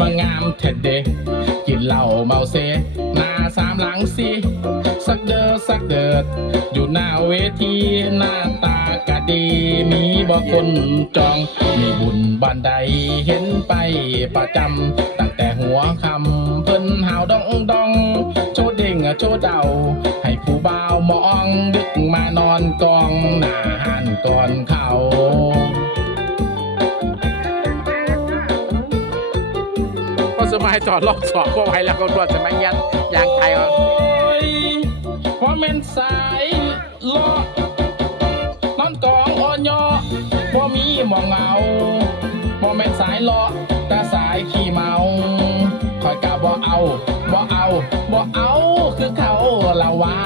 มางามเท็ดเดกินเหล้าเมาเซนาสามหลังสิสักเดอสักเดิด อยู่หน้าเวทีหน้าตากะดีมีบ่คนจอง มีบุญบันใดเห็นไปประจำตั้งแต่หัวคำเพิ่นหาวดองดอง โชว์เด้งอะโชว์เดาให้ผู้บ่าวมองดึกมานอนกองหน้าหันก่อนเขา สมัยต่อรอบสองก็ไว้แล้วก็รวดสมัยยันยางไทยเอาโอ้ยว่าแม่นสายลาะนอนกองอ่อนยอบ่มีหมองเงาบ่แม่นสายลาะแต่สายขี้เมาคอยกะบ่เอาบ่เอาบ่เอาคือเขาละว่า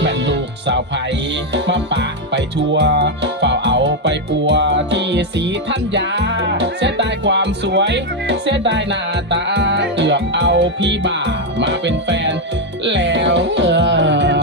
แม่นลูกสาวไผมาปะไปทัว ไปปัวที่สีทัญญา เสียดายความสวย เสียดายหน้าตาเอือกเอาพี่บ่ามาเป็นแฟนแล้วเออ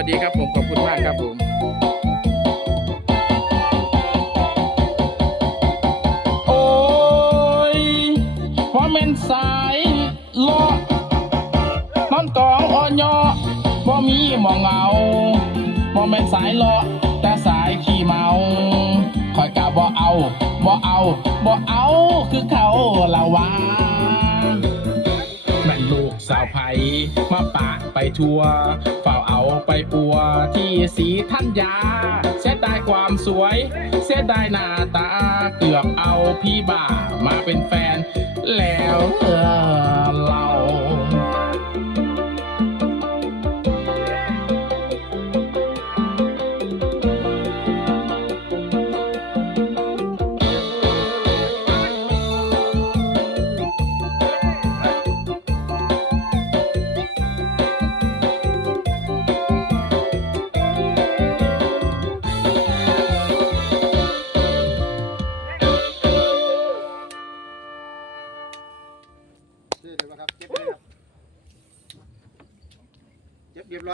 วัสดีครับผมขอบคุณมากครับผมโอ้ยว่าแม่นสายเลาะนอนกองอ่อนยอบ่มีหมองเงาบ่แม่นสายเลาะแต่สายขี้เมาคอยกะบ่เอาบ่เอาบ่เอาคือเขาละวาน สาวไผ่มาปะไปทัวเฝ้าเอาไปปัวที่สีทัญญา เสียดายความสวย เสียดายหน้าตา เกือบเอาพี่บ่ามาเป็นแฟน แล้วเออเรา เลยนครับเจ็บเลยครับเจ็บเรียบร้อย